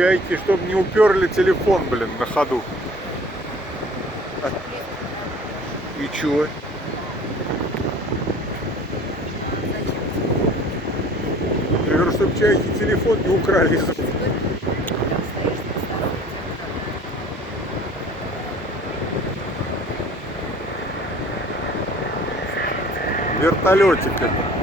чайки, чтобы не уперли телефон, блин, на ходу. И чё? Я говорю, чтобы чайки телефон не украли. Вертолетик это.